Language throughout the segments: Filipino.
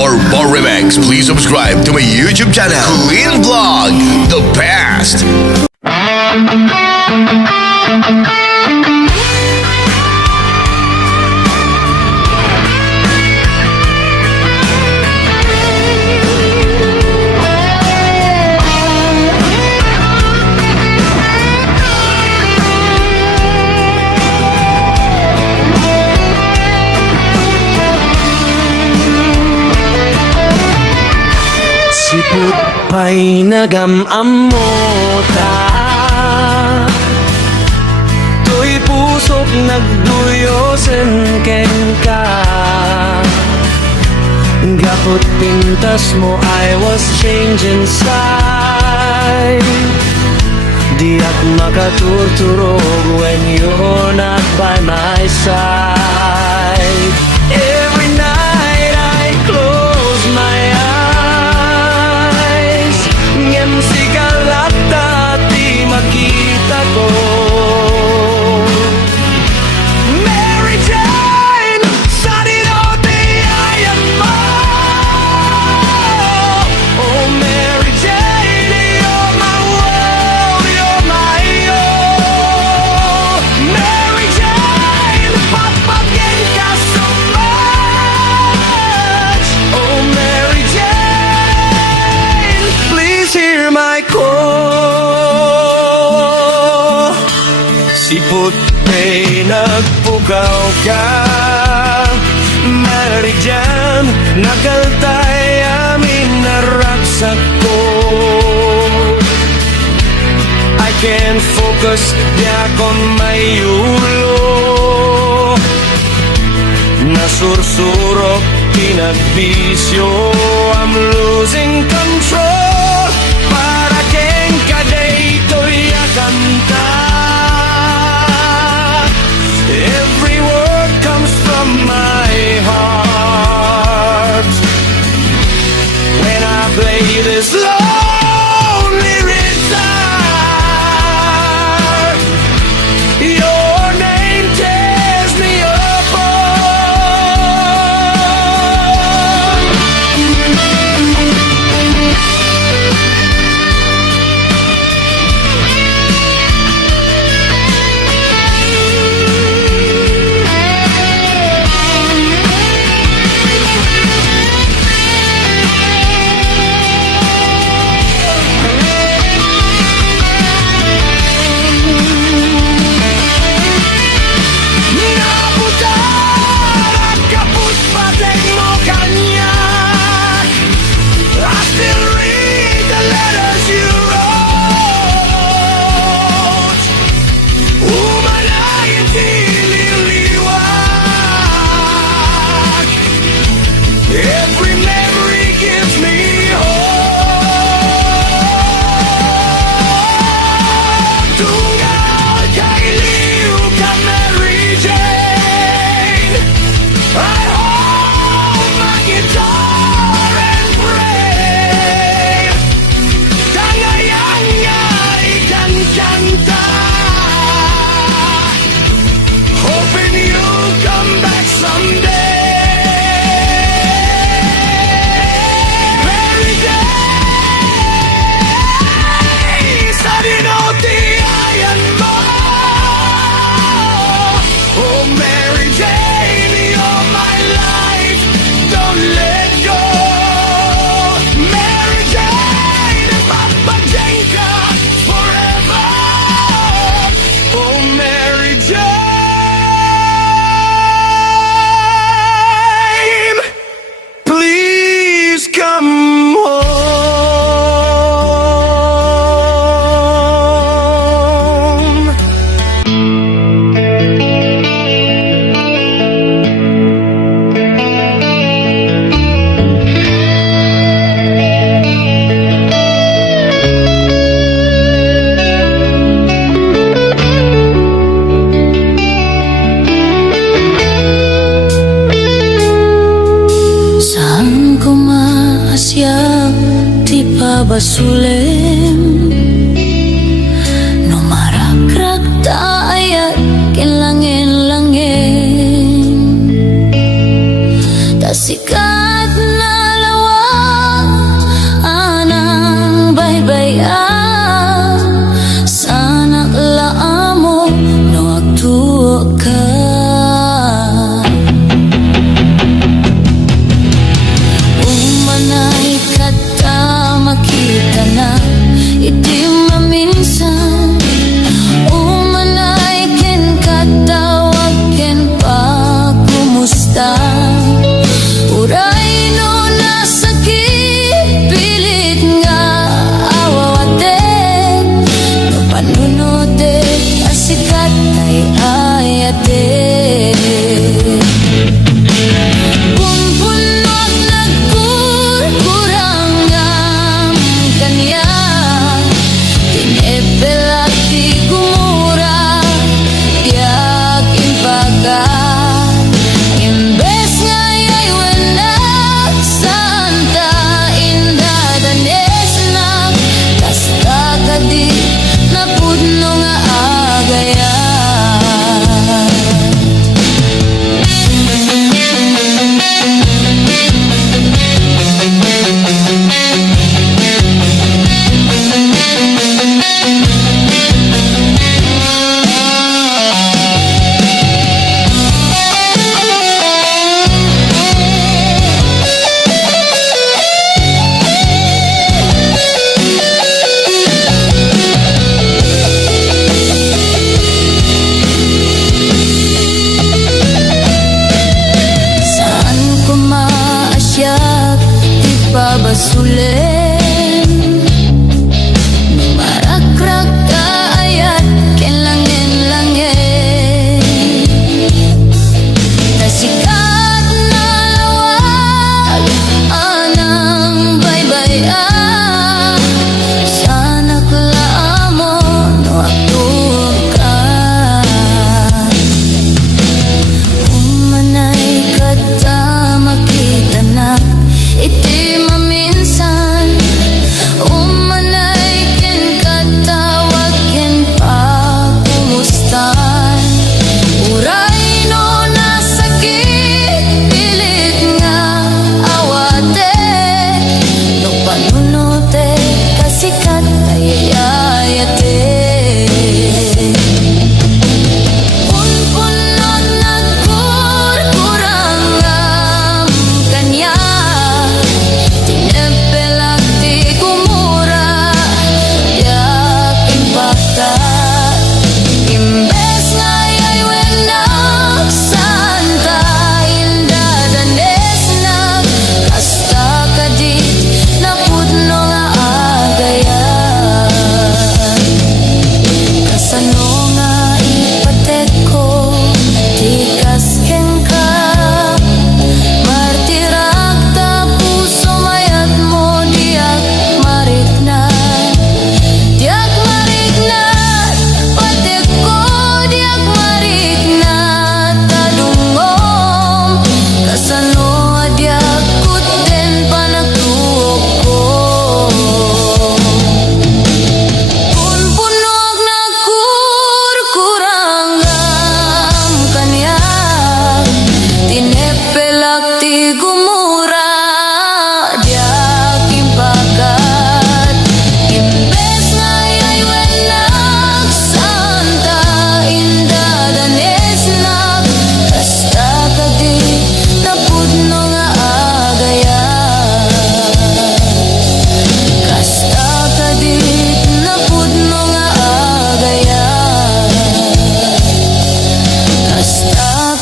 For more remix, please subscribe to my YouTube channel, Clean Vlog, the best. Sipot pa'y nagamam mo ta, to'y pusok nagduyosen ken ka. Gapot pintas mo, I was changing side. Di at makaturturog when you're not by my side. Every night I close my eyes, ngem si kalata ti makita ko. Mary Jane, sa dinote ayan mo. Oh Mary Jane, you're my world, you're my all. Mary Jane, papagyan ka so much. Oh Mary Jane, please hear my call. Sipot pa'y nagpukaw ka, Mary Jane, nakaltay amin na raksak ko. I can't focus, di ako may ulo. Nasursurok, pinagbisyo, I'm losing control. Para keng kaday to'y akanta. Every word comes from my heart. When I play this lonely guitar, your name tears me apart. Naputar ang kaput pateng mo kanyak. I still read the letters you wrote. Umalayan nililiwag. Every memory gives me hope. Tunggal kay liw ka, Mary Jane. I hold my guitar and pray. Tangayanga ikan kanta, hoping you'll come back someday. Mary Jane, sa dinote ayan mo. Oh Mary Jane, you're my life, don't let go. Mary Jane, papagyan ka forever. Oh Mary Jane, please come home. Saan ko maasyang di pa basulem, no marakrak taayat kinlangin-langin. Tasikat na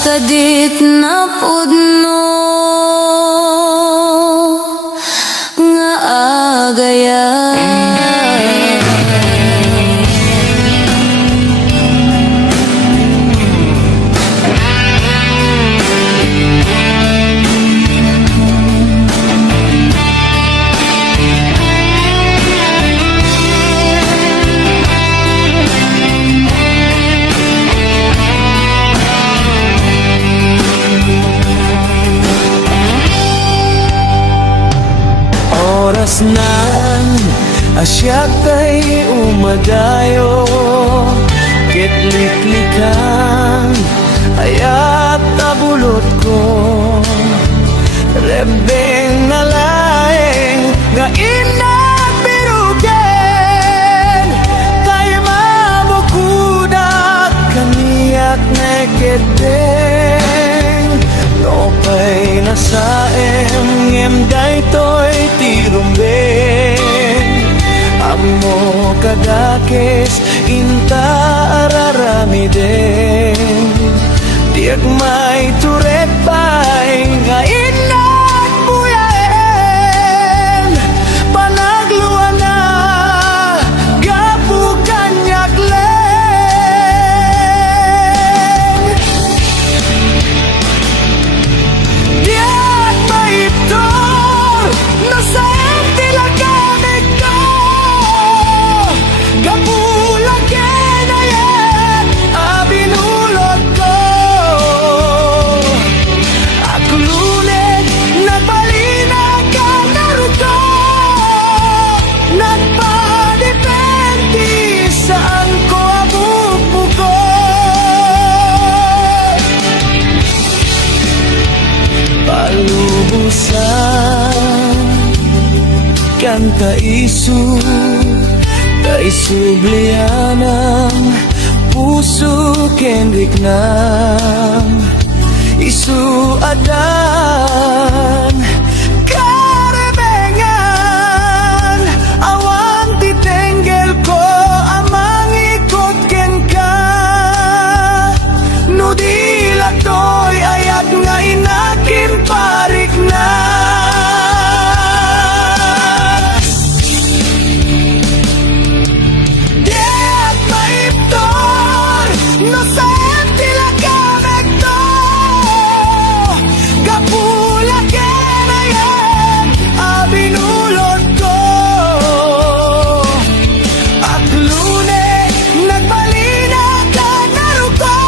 kadit na pudno nga agaya. Oras nan asyak kay umadayo, kitliklikan ayat tabulot ko, rebeng nalaeng nga inat birugen, kay mabukudak kaniyak neketeng, no pa'y nasaem ngem daytoy tirumbeng, amo kadakes inta araramiden, diag may turet pa'y nga inat buyaen, panagluan na gapu kanyak leng, diag maiptor nasa tilagamit ko, gapulang kinayat abinulot ko, akululit nagbalinag ka naruto, nagpadepende saan ko abubukod, palubusan kanta isu kay sublianang puso kenrik nam isu adan karebengan awan titenggel ko amang ikot ken ka, no dila to'y ayat nga inakin parik na. Diag maiptor no sa tilagamit to, gapula kinayat abinulot ko, aklune nagbalina ka naruko,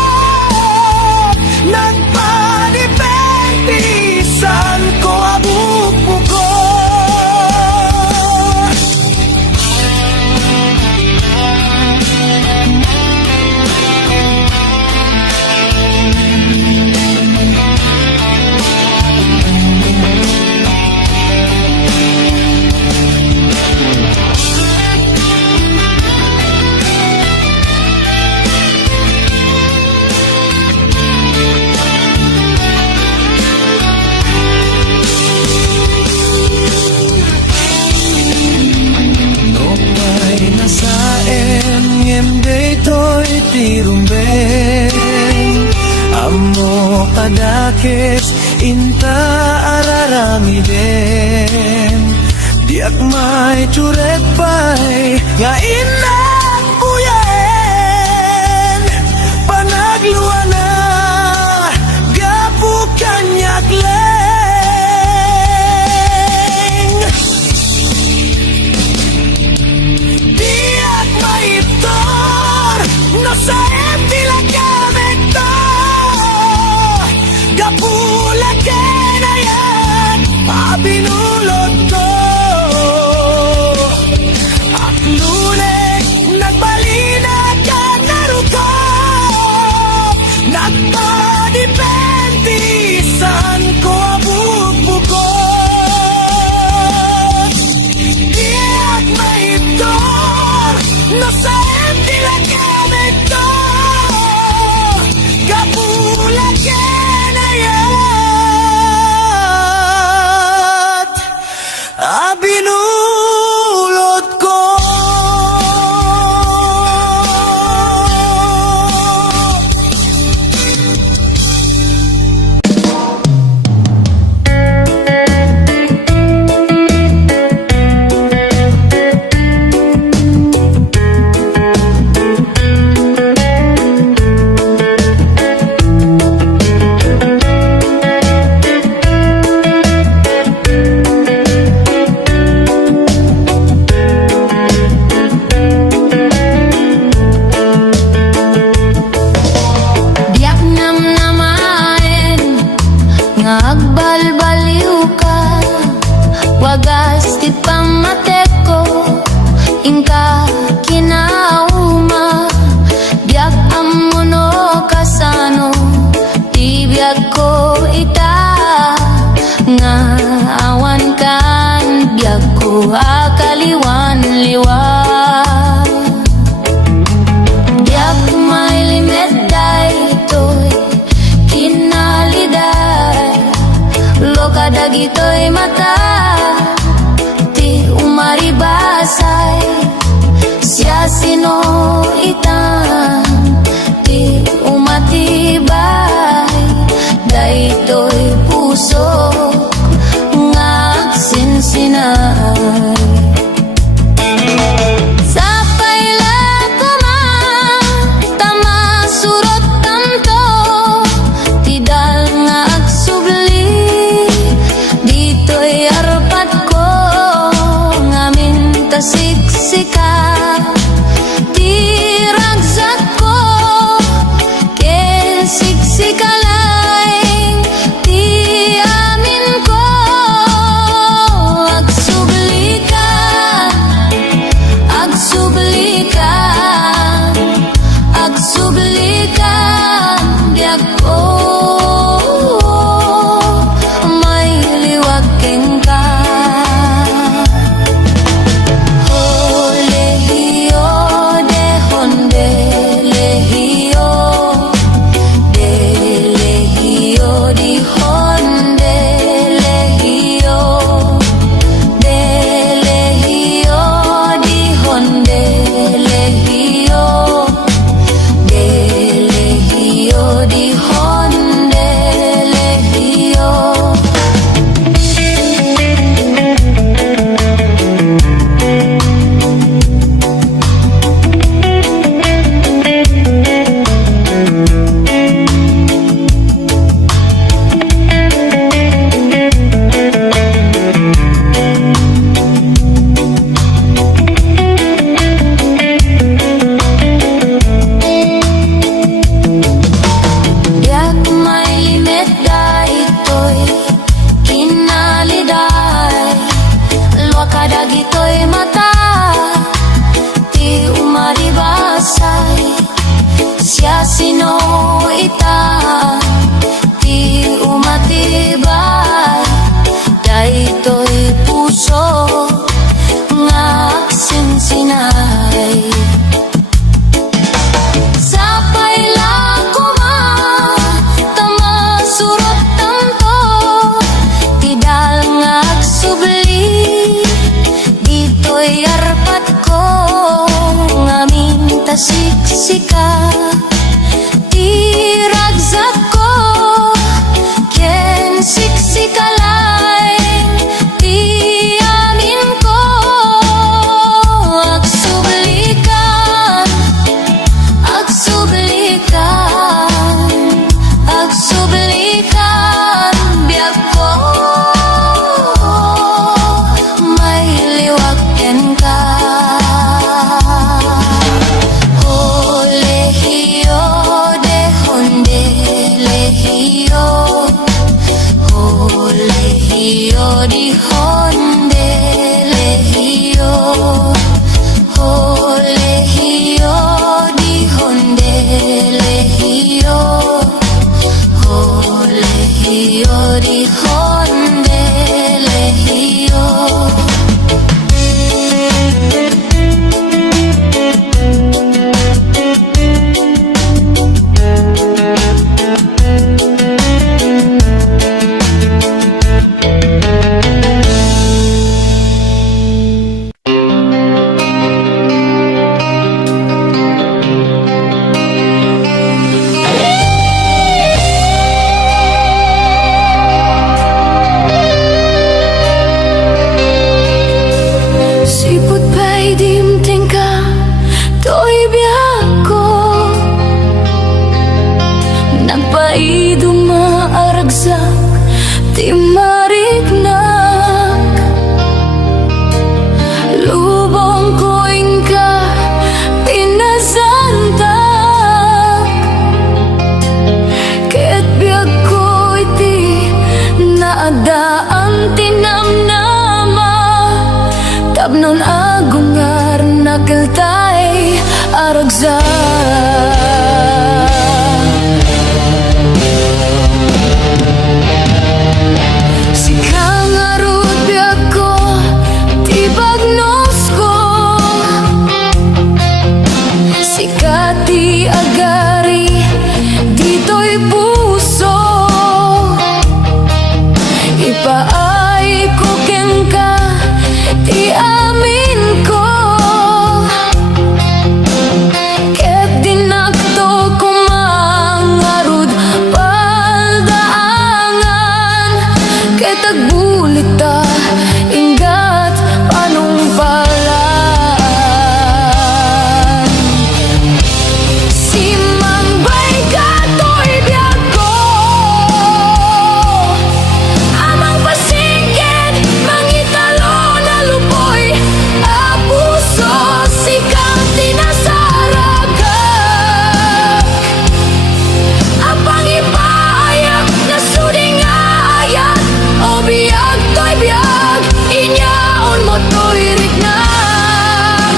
nagpadepende saan ko abubukod. No pa'y nasaem ngem daytoy tirumbeng, amo kadakes inta araramiden, diak may turet pa'y nga inat buyaen, panagluan na gapu kanyak leng, diak maiptor no sa tilagamit to, gapula kinayat abinulot ko, aklunek nga agbalbaliw ka, wagas ti pamateko, ingka kinauma, biag amuno kasano, ti biag ko ita, nga awan kan biag ko akaliwan liwa. Biag may limit daytoy kinaliday, loka dagitoy mata, ti umaribasay, siya sino itan, ti umatibay, daytoy puso nga sinsinay. Sa paila ko man, tama surot tanto, tidal nga agsubli, dito'y arpat ko, ngamin tasiksika, tiragsak ko, ken siksika lang. daan tinamnama tapnon agungar nakiltay aragsa. Sikang arut biag ko tibagnos ko, sikati agari dito'y puso. Ipaay ko ken ka ti amin ko, ket dinakto ko mangarud paldaangan, ket agbulita ingat panungpalan. Simangbay ka to'y biag ko, amang pasigid mangitalo na lupoy a puso. Sikang tinasaragak apang ipaayag na suding ayat, o biag to'y biag inyaon mo to'y rignak.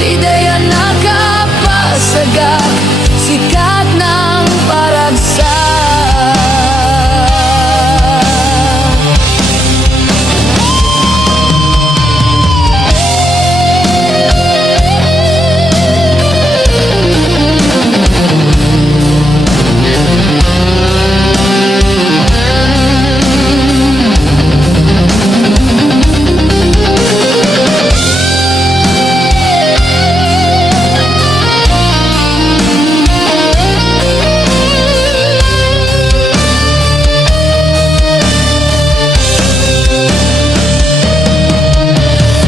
Lidaya nakapasagak sikat ng paragsak.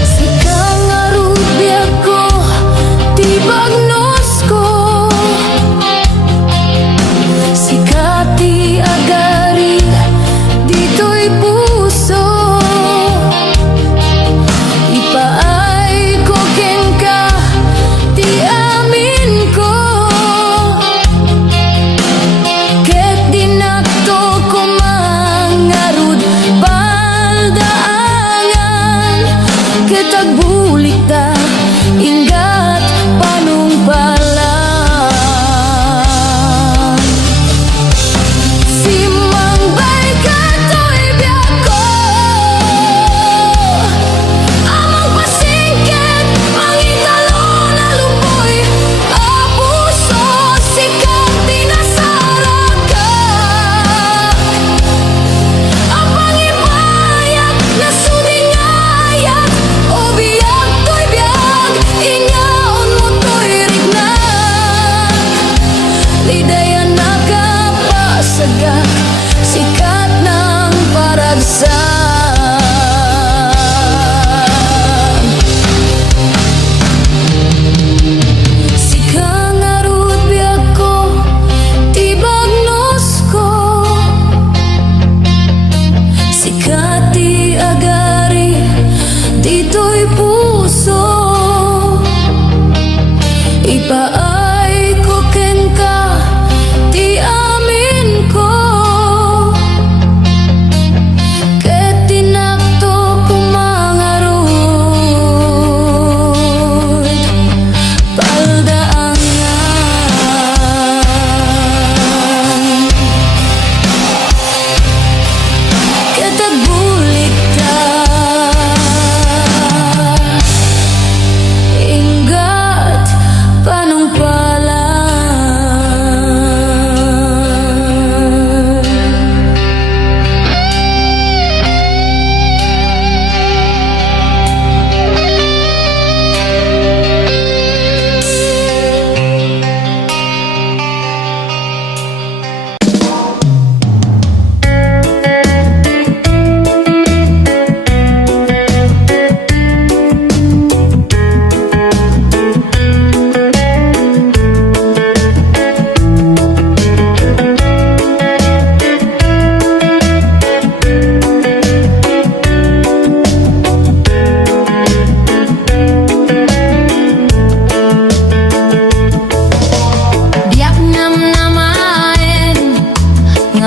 Sikang arut biag ko tibagnos ko, sikati agari dito'y puso. Ipaay ko ken ka ti amin ko, ket dinakto ko mangarud paldaangan, ket agbulita ingat panungpalan. Simangbay ka to'y biag ko, amang pasigid mangitalo na lupoy a puso. Sikang tinasaragak apang ipaayag na suding ayat, o biag to'y biag inyaon mo to'y rignak. Lidaya nakapasagak sikat ng paragsak. Sikang arut biag ko tibagnos ko, sikati agari dito'y puso. Ipaay ko ken ka ti amin ko, ket dinakto ko mangarud paldaangan, ket agbulita ingat panungpalan.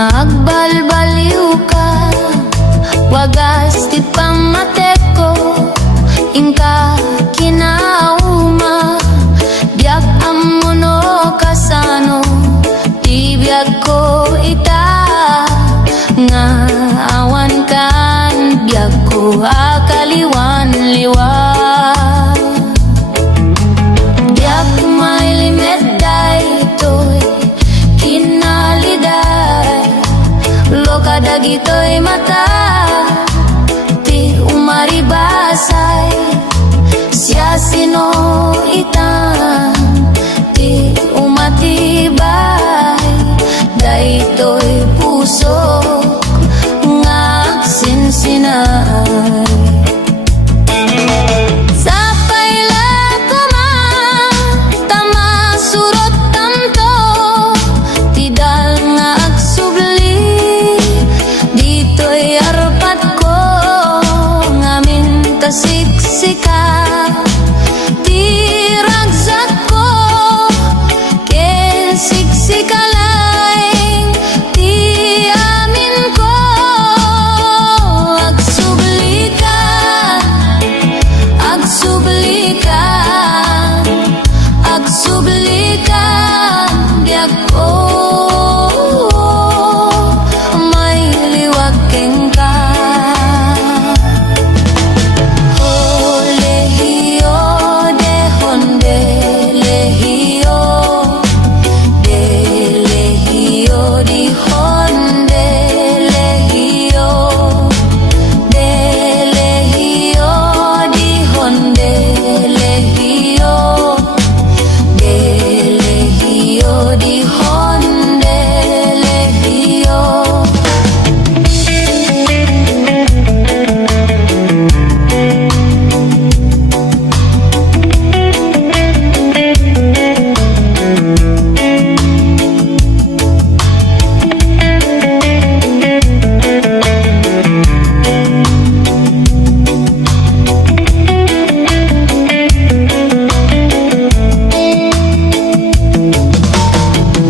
Agbalbaliw ka wagas di pamateko ingka kinauma biak amono kasano di biak ko ita nga awan kan biak ko akaliwan liwa biak may limit day toy kinaliday loka dagitoy mata ti umaribasay siya sino itan ti umatibay daytoy puso nga sinsinay sa paila kuma tama surot tanto tidal nga agsubli dito'y arpat ko ngamin tasiksika tiragsak ko ken siksikalay ti amin ko agsublikan agsublikan agsublikan diag ko may liwag kengka Lehiyo de honde lehiyo de lehiyo di honde lehiyo de lehiyo di honde lehiyo de lehiyo di honde lehiyo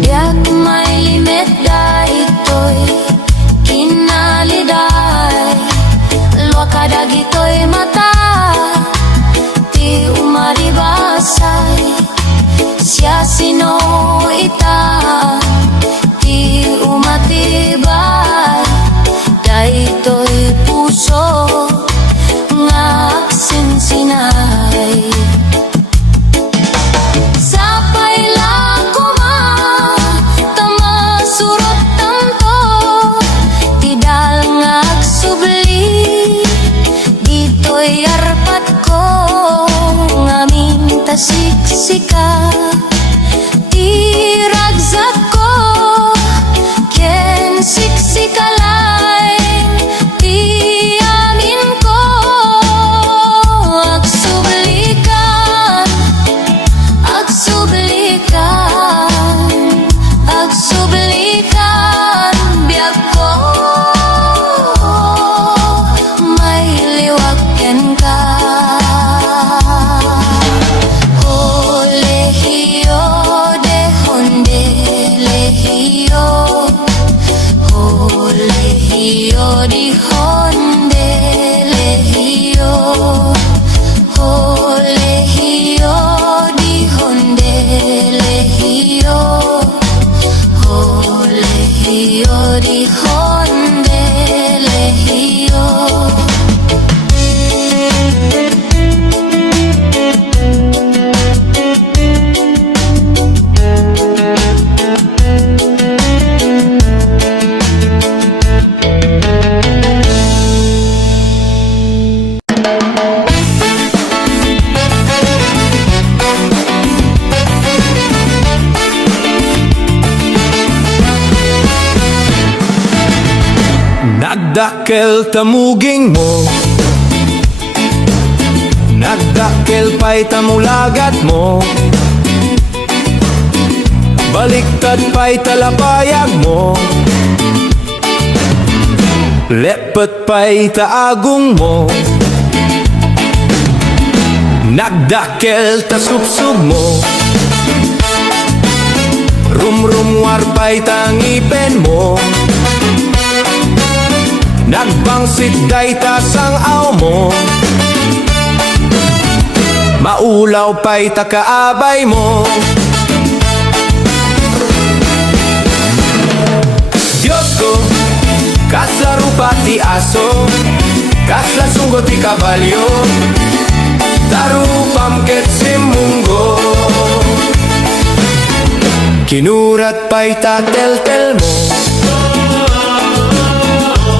Yak may limit daytoy kinaliday luaka dagitoy mata ti umaribasay siya sino ita ti umatibay daytoy puso nga sinsinay sa paila kuma tama surot tanto tidal nga agsubli dito'y arpat ko ngamin tasiksika tiragsak ko ken siksikalay ti amin ko agsublikan agsublikan agsublikan biag ko may liwag ken ka lehiyo de honde lehiyo lehiyo di honde lehiyo lehiyo di honde lehiyo lehiyo di honde lehiyo Nagdakkel tamuging mo, nagdakkel pa'y tamulagat mo, baliktad pa'y talapayag mo, lepet pa'y taagong mo, nagdakkel tasupsug mo, rumrumwar pa'y tangipen mo, Nagbangsit dayta sang aw mo, maulaw pa'y takaabay mo. Diyos ko, kasla rupa ti aso, kasla sunggo ti kabalyo, tarupam ket si munggo. Kinurat pa'y tatel-tel mo,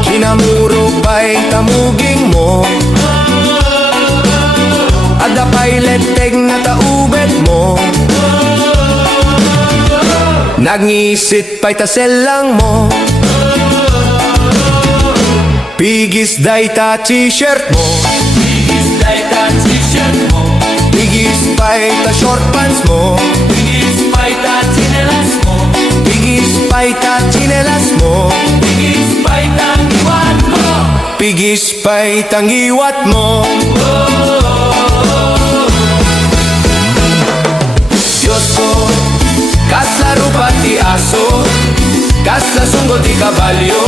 kinamuro pa'y tamuging mo, ada pa'y leteg na taubet mo, nangisit pa'y taselang mo, pigis dayta t-shirt mo, Pigis dayta t-shirt mo, pigis pa'y ta short pants mo, pigis dayta tsinelas mo, pigis pa'y ta chinelas mo, pigis dayta iwan mo. pigis pa'y tangiwat mo. Diyos ko, kasla rupa ti aso, kasla sunggo ti kabalyo,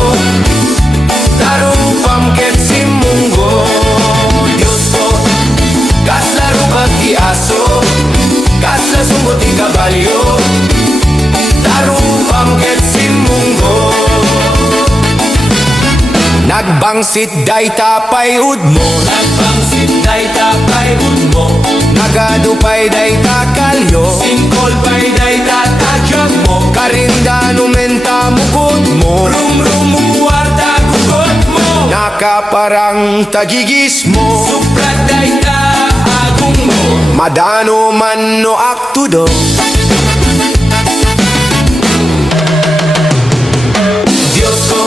tarupam ket si munggo. Diyos ko, kasla rupa ti aso, kasla sunggo ti kabalyo, tarupam ket si munggo. Nagbangsit dayta pa'y udmo, Nagbangsit dayta pa'y udmo, nagadupay dayta kalyo, singkol pa'y dayta tadyag mo, karinda numenta mukod mo, rumrumuwarta gugot mo, nakaparang tagigis mo, suprat dayta agung mo. madano man no aktudo. Diyos ko,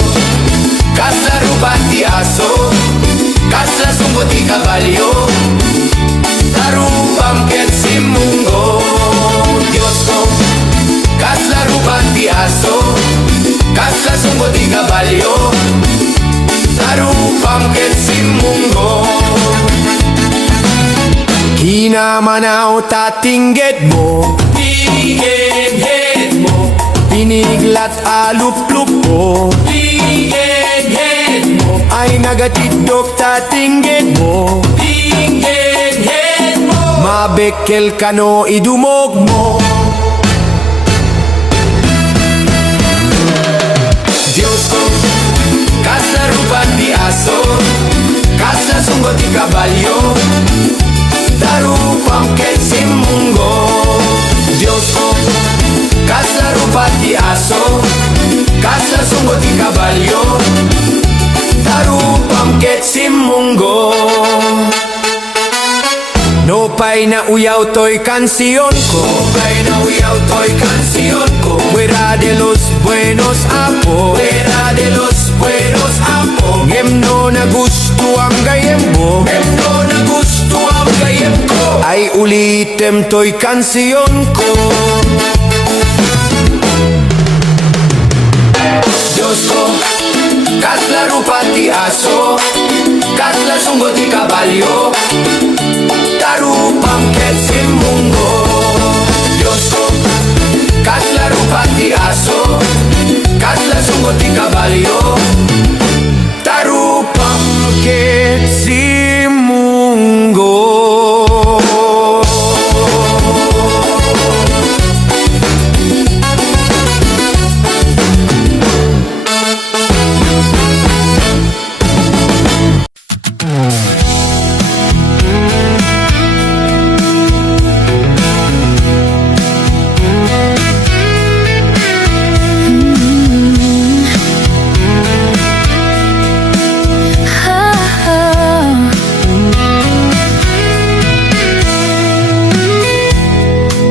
kasla rupa ti aso, kasla sunggo ti kabalyo, tarupam ket si munggo. Diyos ko, kasla rupa ti aso, kasla sunggo ti kabalyo, tarupam ket si munggo. Kinamanaw tatingget mo, Tinged mo, piniglat alup-lup mo, tinged mo, ay nagatidok tatingget mo, tinged mo. mabekel kano idumog mo. Diyos ko, kasla rupa ti aso, kasla sunggo ti kabalyo, tarupam ket si munggo. Diyos ko, kasla rupa ti aso, kasla sunggo ti kabalyo, tarupam ket si munggo. No pa'y nauyaw to'y kansiyon ko, pa'y nauyaw to'y kansiyon ko, fuera de los buenos apo, fuera de los buenos apo. Ngem no na gusto ang gayem mo, ngem no na gusto ang gayem ko, ay ulitem to'y kansiyon ko. Diyos ko, kasla rupa ti aso, kasla sunggo ti kabalyo, tarupam ket si munggo. Diyos ko, kasla rupa ti aso, kasla sunggo ti kabalyo, tarupam ket si munggo.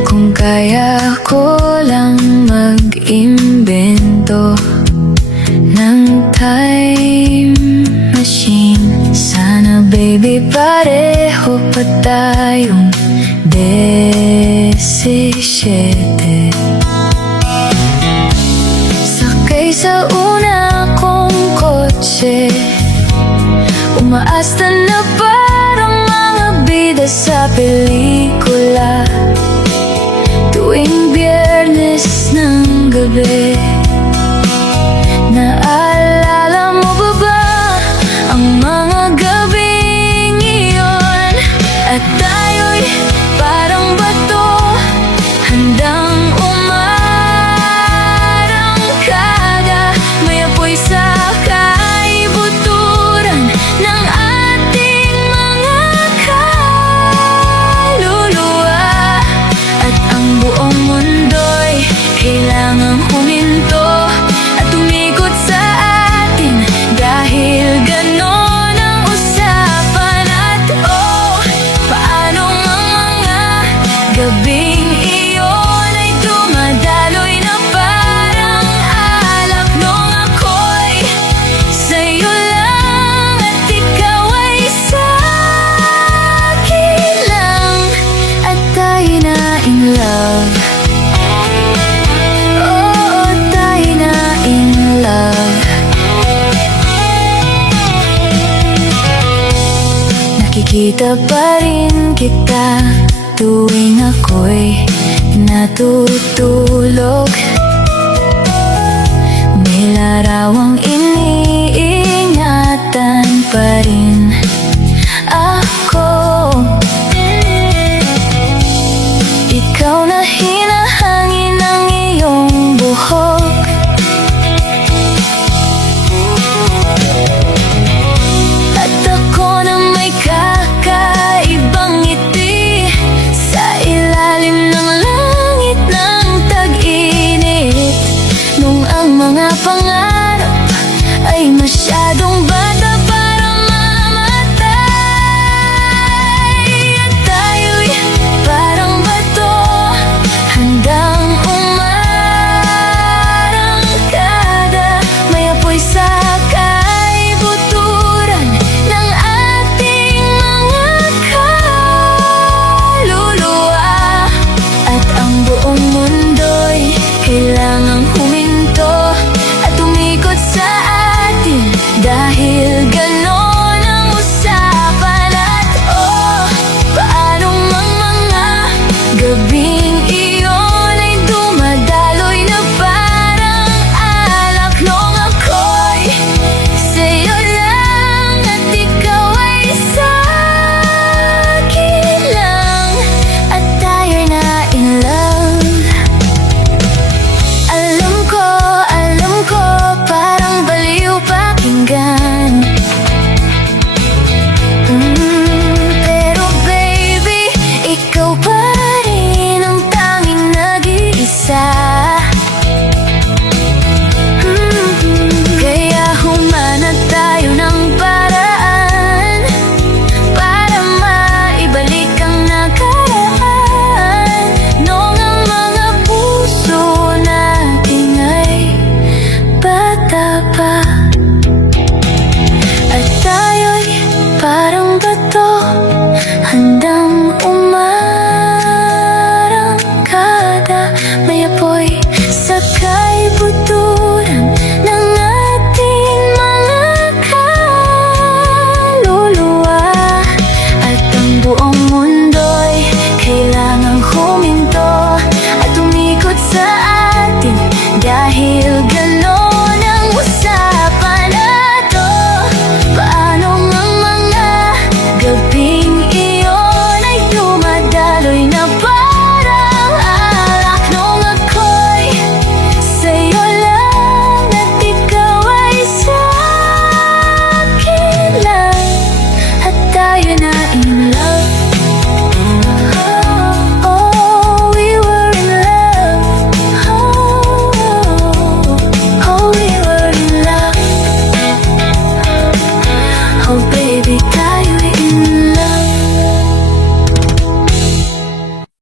Kung kaya ko lang mag-imbento ng time machine, sana baby pareho pa tayong 17. Sakay sa una kong kotse, umaasta na parang mga bida sa pelikula. Tuwing Biyernes ng gabi, naalala mo ba Nakikita pa rin kita tuwing ako'y natutulog. May larawang iniingatan pa rin ako. Ikaw na hinahangin ng iyong buhok. At ako na may kakaibang ngiti sa ilalim ng langit ng tag-init. Nung ang mga pangarap ay masyado